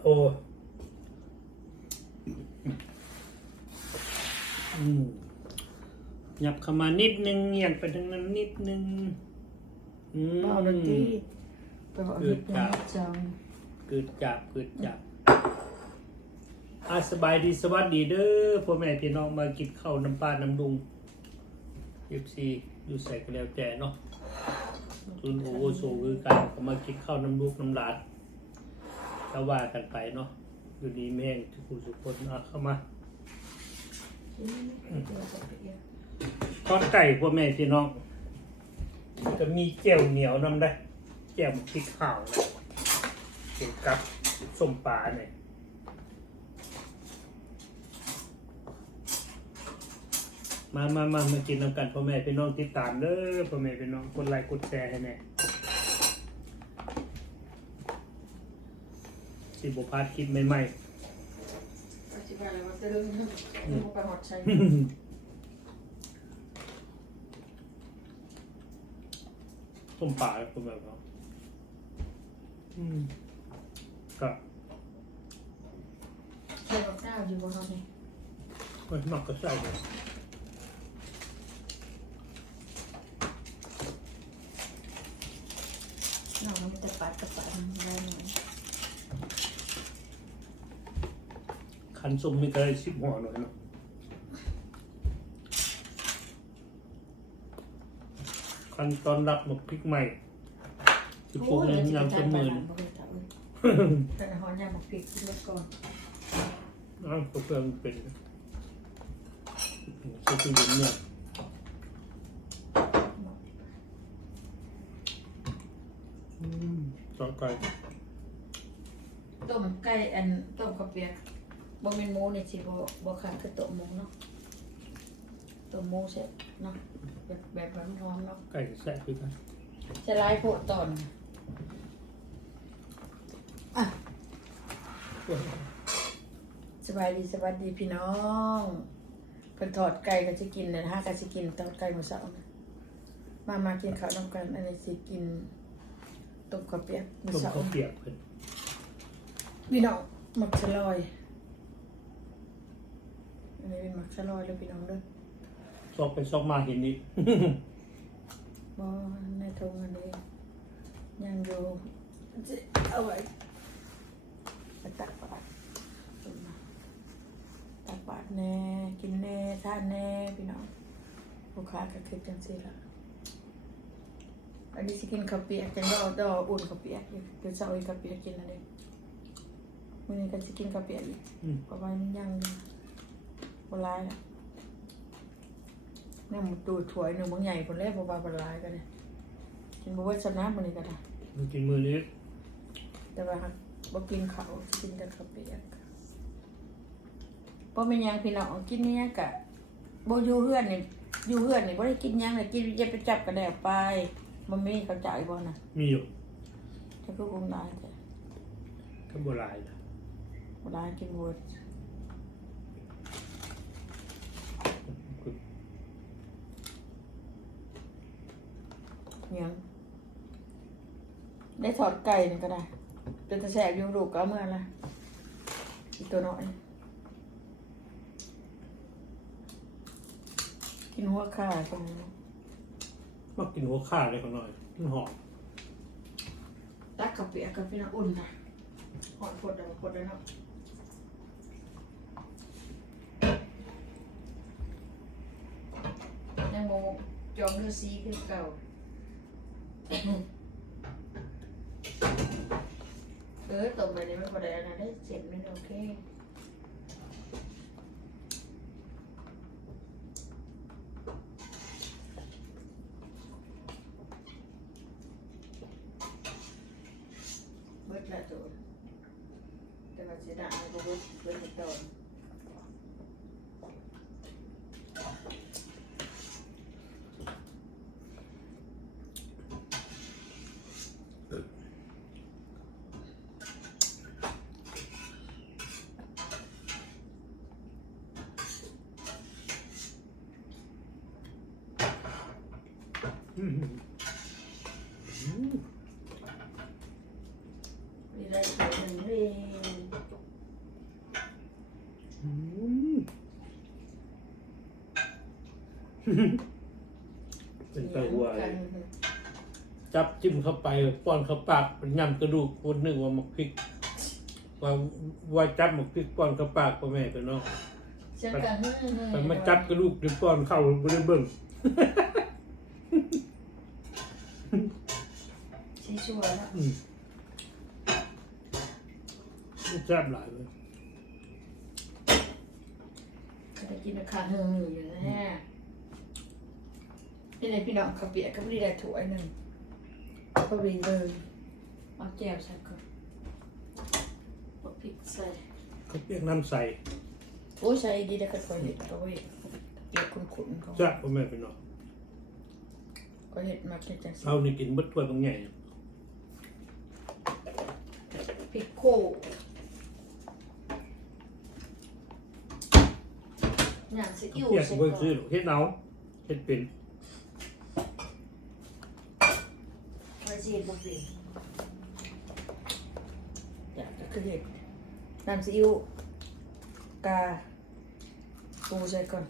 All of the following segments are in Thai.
โอ้อืมหยับเข้ามานิดนึงเงียงไปทางนั้นนิดนึงอืมเบาดนตรีไปบอกเฮ็ดยังไงจังเกิดจับเกิดจับอาสบายดีสวัสดีเด้อพ่อแม่พี่น้องมากินข้าวน้ำปลาน้ำดุงเอฟซีอยู่ใส่กันแล้วแต่เนาะทุนโอโอโซคือกันก็มากินข้าวน้ำลูกน้ำหลาน ก็ว่ากันไปเนาะอยู่ดีแม่งทุกคนทุกคนเอาเข้ามาทอดไก่พ่อแม่พี่น้องก็มีแจ่วเหนียวนำได้แจ่วพริกขาวนะกินกับส้มปลาเนี่ยมามามามากินน้ำกันพ่อแม่พี่น้องติดตามเด้อพ่อแม่พี่น้องกดไลค์กดแชร์ให้แน่ สิบพลาดคลิปใหม่อธิบายเลยว่าจะเรื่องนี้ไปหอดใช้ๆส้มปลาพ่อแม่พี่น้องอืมก็ใช้กับข้าวอยู่บนห้องนี้มันหมักก็ใส่เลยน้องมันจะปัดกับปัดมันได้หน่ อยคันส้มมีกระไรสิบหัวหน่อยเนาะคันตอนรับหมกพริกใหม่สิบหกเงินยำเป็นหมื่นแต่หอนยาหมกพริกกินแล้วก่อนอ้าวเพื่อนมันเป็นสตูดิโอเนี่ยอืมต่อไปต้มไก่อันต้มข้าวเปียก บ่เป็นหมูนี่สิบ่บ่ขาดคือต้มหมูเนาะต้มหมูเสร็จเนาะแบบแบบร้อนๆเนาะไก่แซ่บด้วยกันจะไล่โพดตอนอะสบายดีสวัสดีพี่น้องเพิ่นทอดไก่ก็สิกินนะฮะก็สิกินทอดไก่มื้อเช้านะมามากินข้าวนำกันอันนี้สิกินต้มข้าวเปียกมื้อต้มเช้าข้าวเปียกเพิ่นพี่น้องหมักสลอย อันนี้เป็นมักสลอยแล้วพี่น้องเด้อซอกไปซอกมาเห็นนี่บ่ในทงอันนี้ยังอยู่จะเอาไว้ไปตักบาตรตักบาตรแน่กินแน่ทานแน่พี่น้องลูกค้าก็คือจังซี่ล่ะอันนี้สิกินข้าวเปียกจังดอกดอกอุ่นข้าวเปียกอยู่เดี๋ยวจะเอาอีกข้าวเปียกกินอันนี้มื้อนี้ก็สิกินข้าวเปียกอีกอืม เพราะว่ามันยัง บหลายละเนี่ยมันตูดถวยหนึ่งบางใหญ่คนแรกบาบหลายกันเลยกินบะเวชนะมันนี่ก็ได้มากินมือนี้แต่ว่าบ่กินเขาวกินแต่ข้าวเปียกเพราะไม่นหยังพี่น้องกินเนี่ยกะบ่อยู่เฮือนนี่อยู่เฮือนนี่บ่ได้กินหยังเลยกินจะไปจับกระแดกไปบ่มีเขาจ่ายบ่น่ะมีอยู่จะคือคงได้แต่ก็โบราณนะบ่ได้กินบ่ห ยังได้ถอดไก่นี่ก็ได้ เป็นตะแสบอยู่ลูกก็เอามื่อละอีกตัวน้อย กินหัวขาตรงนี้มากินหัวข่าเลยของหน่อยมันหอมตักกับเปียกกับพี่น้ำอุ่นนะหอดปวดแต่ปวดเลยเนาะยังโมจองเรือซีคือเก่า เออตรงไปนี้ไม่พอได้นะได้เสร็จไม่โอเคเบิดละตัวแต่ว่าจะได้ก็เบิดเบิดตัวอืมอืมนี่ ได้ตัวหนึ่งเลย อืม เป็นไตหัวเลยจับจิ้มเข้าไปป้อนเข้าปากเป็นยำกระดูกคนหนึ่งว่ามักพริก ว่าว่าจับมักพริกป้อนเข้าปากพ่อแม่ไปเนาะเสียงกันเฮ้ยเฮ้ยแต่มาจับกระดูกหรือป้อนเข้าบ่ได้เบิ่งชี้ชัวร์แล้วอืมแซ่บหลายเลยจะได้กินราคาหนึ่งหนึ่งอยู่นะฮะ พี่ในพี่น้องขับเปียกก็ไม่ได้ถั่วหนึ่งก็วิ่งเลยเอาแก้วใส่ก่อนเอาพริกใส่เขาเปียกน้ำใสโอ้ยใส่ดีได้ก็คอยเห็ดก็เว้ยเปียกขุ่นๆของแซ่บพ่อแม่ไปเนาะก็เห็ดมาแค่จังสิเอานี่กินเบิดถ้วยบางใหญ่พริกโคอย่างซีอิ๊วเปียกใส่เบิ่งก่อซื้อนเฮ็ดเอาเฮ็ดเป็น ไว้ซีบุฟเฟ่อยากก็คือเห็ดน้ำซีอิ๊วกาปูใส่ก่อน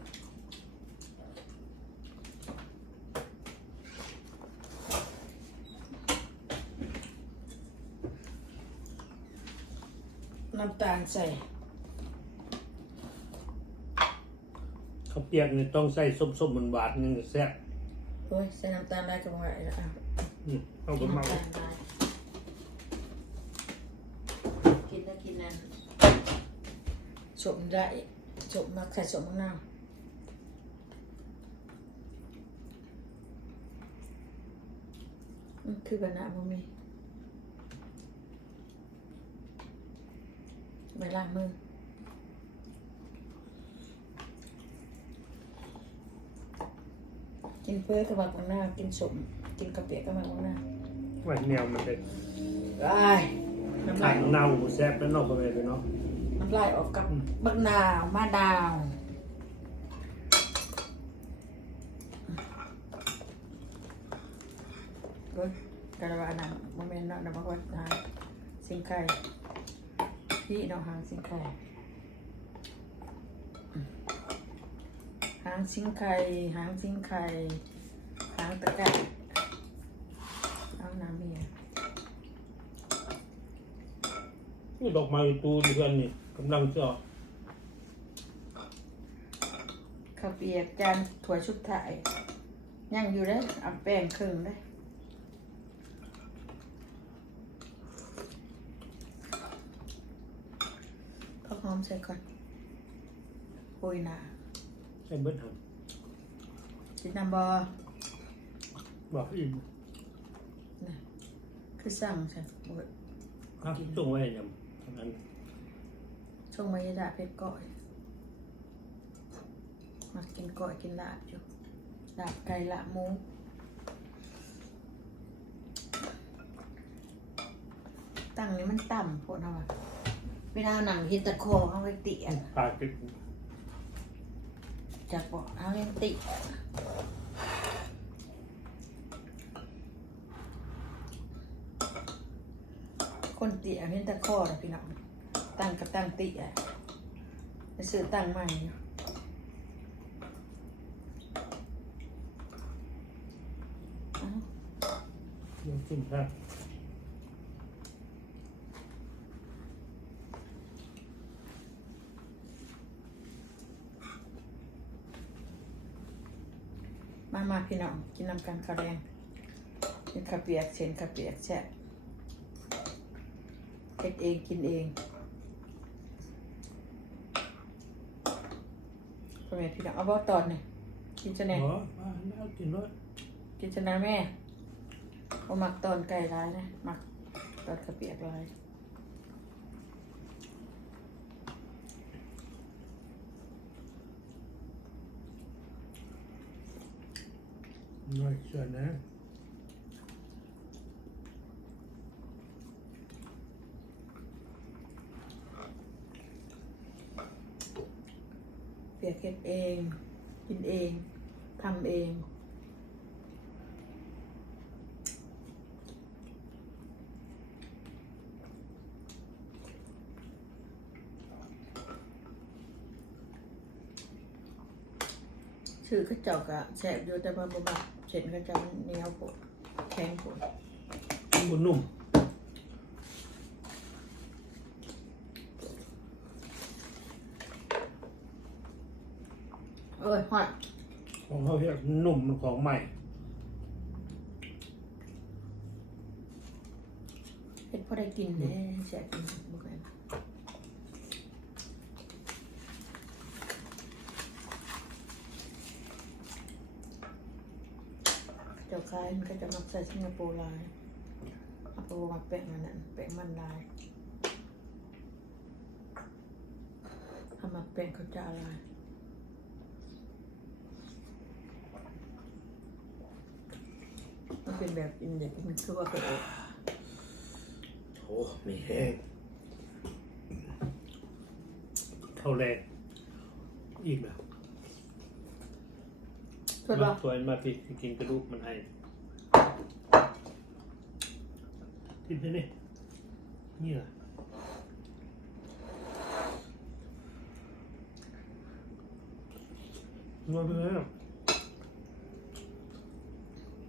น้ำตาลใส่ข้าวเปียกนี่ต้องใส่ส้มๆหวานๆนึงแซ่บโอ้ยใส่น้ำตาลได้ก็ไหวแล้วอะอืม เอาไปน้ำเมาตาลได้กินแล้วกินนั่นสมได้สมมาใส่สมมะนาวมันคือบะนาบ่มีไปล้างมือกินเพื่อกับบักบังหน้ากินสม กินกระเปียกกับบักบังหน้าไว้แนวมันเป็นไอ้น้ำทาลายงเน่าแซ่บแล้วเนอกก็ไปไปเนาะน้ำลายออกกับบักนาวมาดาวเบิ้งกระวานังโมเมนต์เนาะนะบอกว่าหางสิงไข่พี่เนาะหางสิงไข่หางสิงไข่หางสิงไข่หางตะไก่เอาน้ำเมีย นี่ดอกไม้ตูนเพื่อนนี่กำลังจะออกข้าวเปียกจานถั่วชุบไทยยังอยู่ได้อเอาแป้งครึ่งได้อข้าวหอมใส่ก่อนโอ้ยนะใส่เบิดหันกินน้ำบอบอกอีกนะคือสั่งใช่โอ้ยครับส่งไว้ให้ยำ ทั้งนั้นช่วงมายาดาเพชรก้อยมากินก้อยกินลาบอยู่ลาบไก่ลาบหมูตั้งนี้มันต่ำโพดเอาอะเวลาหนังเห็นตะโคเอาไว้เตียนปากเป็นจากบอกเอาเล่นติ คนเตียเห็นตะโคนะพี่น้องตั้งกับตั้งติอะไปซื้อตั้งใหม่อยู่เอ้ายังจิ้มครับมามาพี่น้องกินน้ำกันข้าวแดงกินข้าวเปียกเส้นข้าวเปียกแช่บ เฮ็ดเองกินเองพ่อแม่พี่น้องเอาบ่ตอนนี่กินจะแน่อ๋อมาแล้วกินรสกินจะแน่แม่เอาหมักตอนไก่ร้ายนะหมักตอนข้าวเปียกร้ายน้อยเชื่อนะ เปียกเฮ็ดเอง กินเองทำเอง ชื่อเขาเจ้าก็แซ่บอยู่แต่ว่าบ่บักเส้นเขาเจ้ามันเหนียวโพดแข็งโพดบุนุ่มเอ้ยฮอดของเขาเรียกนุ่มมันของใหม่เฮ็ดพอได้กินแน่แซ่บกินบ่แม่น จ้าคายมันก็จะมักใส่สิงคโปร์ลายเอาไปมักแป้งมันนั่นแป้งมันลายเอามักแป้งเขาจะลายมันเป็นแบบอินเดียมันคือว่าเป็นอบโอ้ไม่แห้งเท่าแรงอีกแล้ว ทดลองตัวนี้มาพี่กินกระดูกมันให้ทิมไปนี่นี่แหละมาไปแล้ว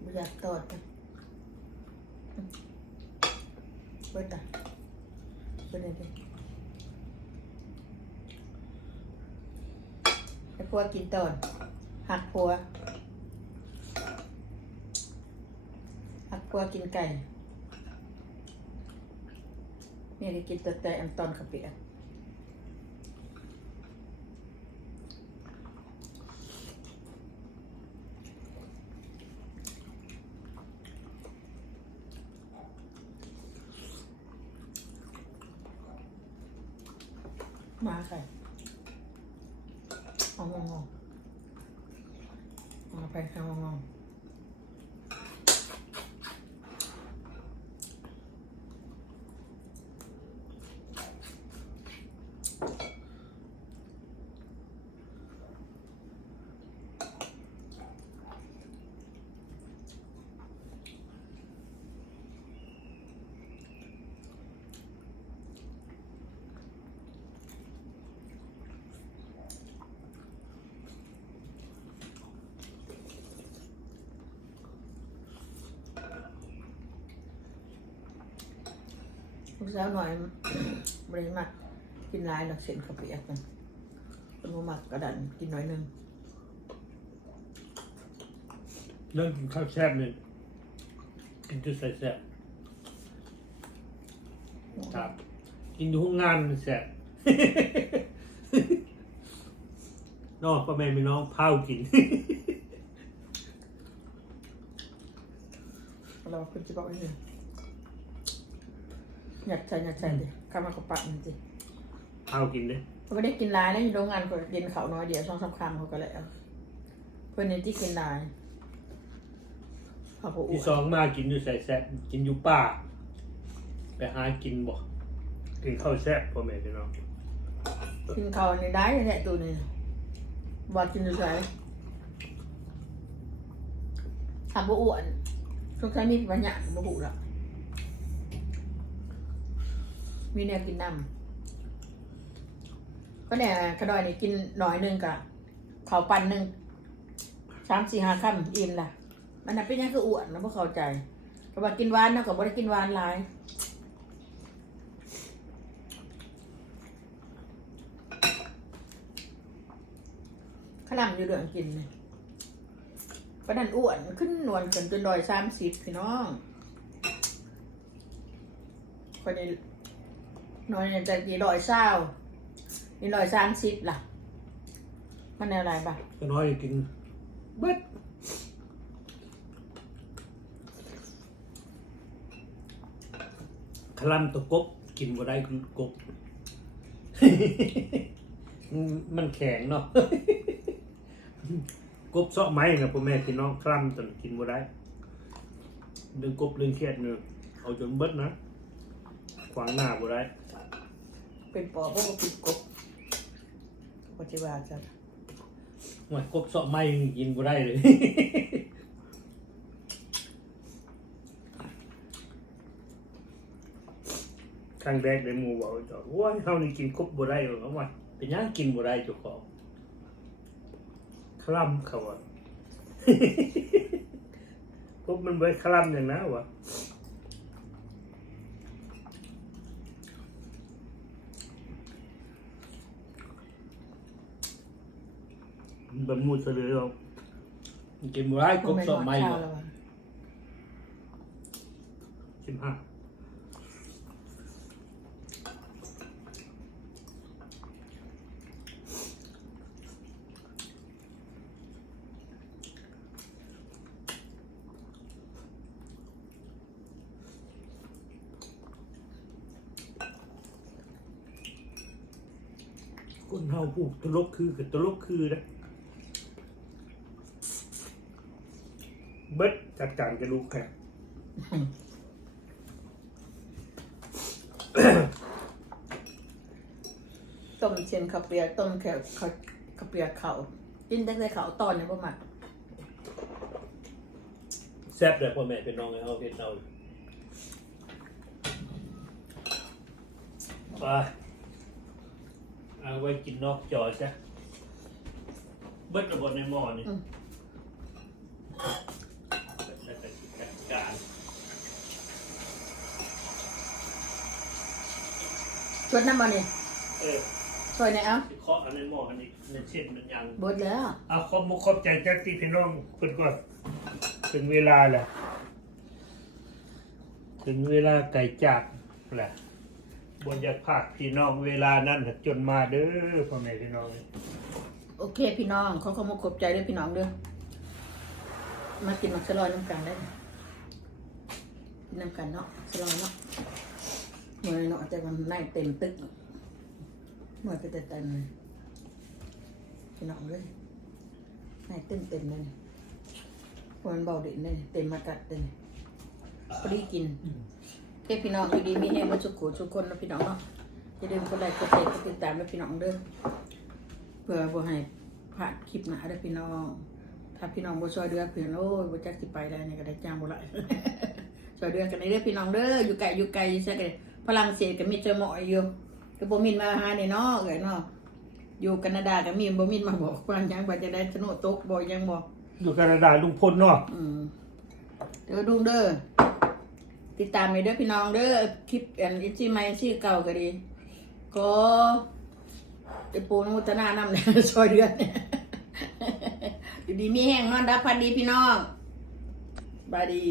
ไม่อยากตอดนะเบิดอะเบิดเลยดิไอ้พวกกินตอนหักพัว หัวกินไก่เนี่ยได้กินแต่แต่อันตอนขับเปียกมาใส่เอางงๆเอาไปเอางงๆ ลูกสาวหน่อยบริมากินหลายหลักเส้นข้าวเปียกกันเป็นหมักกระดันกินหน่อยหนึงเรื่องกินข้าวแซ่บเนี่ยกินจะใส่แซ่บครับ กินอยู่ห้องงานมันแซ่บน้องพ่อแม่พี่น้องพาวกินเราคุณจะบอกว่าเนี่ย อยากใส่อยากใส่ดิข้าวมันก็ปัดมันสิพาวกินเลยเขาก็ได้กินหลายนะอยู่โรงงานก็กินเขาวน้อยเดียวสองสามคำเขาก็แล้วเพื่อนนี่ที่กินหลายเขาก็อ้ที่วสนองมากินอยู่ใส่แซ่บกินอยู่ป่าไปหากินบ่กินข้าวแซ่บพ่อแม่พี่น้องกินเขาวในได้แหละตัวนี้บอกกินอยู่ใส่ทำบ่อ้วนช่วงใช้มีปัญญาบ่หูละ มีแนวกินน้ำก็เนี่ยกระดอยนี่กินหน่อยหนึงกะเขาปันหนึ่งสามสี่ห้าคำอิ่มละมันเป็นยังคืออ้วนนะพวกเข้าใจเพราะว่ากินหวานเนาะก็บ่ได้กินหวานหลายขนำอยู่เดืองกินเลยประดันอ้วนขึ้นนวลจนจนดอยสามสิบพี่น้องคนนี้ น้อยเนี่ยจะกี่ดอยเศร้านี่ดอยสามสิบล่ะ มันอะไรบ้างก็น้อยกินเบิดคลำตะกบกินบ่ได้กบ มันแข็งเนาะ กบเซาะไม้นะพ่อแม่พี่น้องคลำจนกินบ่ได้เรื่องกบเรื่องเครียดเนี่ยเอาจนเบิดนะขวางหน้าบ่ได้ เป็นปอบเพราะว่าปิดกบปัจจุบันจะว่ากบเสาะไม้ยังกินบ่ได้เลย ครั้งแรกได้หมู่บอกว่าจ้ะโอ้ยเฮานี่กินกบบ่ได้หรอกเอาไว้เป็นหยังกินบ่ได้เจ้าของคล่ำเขาอะพวกมันไว้คล่ำอย่างนะวะ บะมูดเลยหรอกกินบุไรครบสองไม้ข้าบ่วแล้ววะสิบห้าคนเฮาปลูกตลกคือกับตลกคือนะเบิด จัดการกระดูกแค่ต้มเชียนข้าวเปียกต้มแขวข้าวข้าวเปียกเขากินตั้งแต่เขาตอนเนี่ยประมาณแซ่บเลยพ่อแม่เป็นน้องไงเขาเป็นเราไปเอาไว้กินนอกจอใช่เบิดระบบในหม้อนี่แล้วก็จัดการ ชวนน้ำมันนี่เออช่วยในอยเอ้าสิเคาะอันในหม้ออันนี้ในเช่นมันยังบดแล้วเอาขอบมุกขอบใจจากที่พี่น้องเพิ่นก่อนถึงเวลาแหละถึงเวลาไก่จากแหละบนอยากพากพี่น้องเวลานั้นน่ะจนมาเด้อพ่อแม่พี่น้องโอเค พี่น้องขอขอบคุณขอบใจด้วยพี่น้องเด้อมากินมักสลอยน้ำกันได้กินน้ำกันเนาะสลอยเนาะ เมื่อเนาะแต่มันนั่งเต็มตึกเมื่อไปแต่เต็มเลยพี่น้องเลยนั่งเต็มเต็มเลยวันเบาเด่นเลยเต็มมากัดเลยพอดีกินโอเคพี่น้องอยู่ดีมีแห้งมาชุกขูชุกคนนะพี่น้องเนาะอย่าลืมกดไลค์กดแชร์กดติดตามนะพี่น้องเด้อเพื่อบ่ให้พลาดคลิปหน้าเด้อพี่น้อง ถ้าพี่น้องบ่ช่วยเดือเพื่อนโอ้ยบ่จักสิไปได้นี่ยก็ได้จ้างบ่หลายช่วยเดือกันได้เด้อพี่น้องเด้ออยู่ไกลอยู่ไกลซะก็ ฝรั่งเศสก็มีเจอหมออยู่ก็บ่มินมาหานี่เนาะเอ้ยเนาะอยู่แคนาดาก็มีบ่มินมาบอกว่ายังบ่จะได้สนุตกบ่ยังบ่อยู่แคนาดาลุงพลเนาะอืมเดี๋ยวดูเด้อติดตามไปเด้อพี่น้องเด้อคลิปอันอินซี่ไม่ชื่อเก่าก็ดีก็ไอปูนมุตนานำเนี่ยช่วยเดือนเนี่ยอยู่ดีมีแห้งนอนรับพันดีพี่น้องบายดี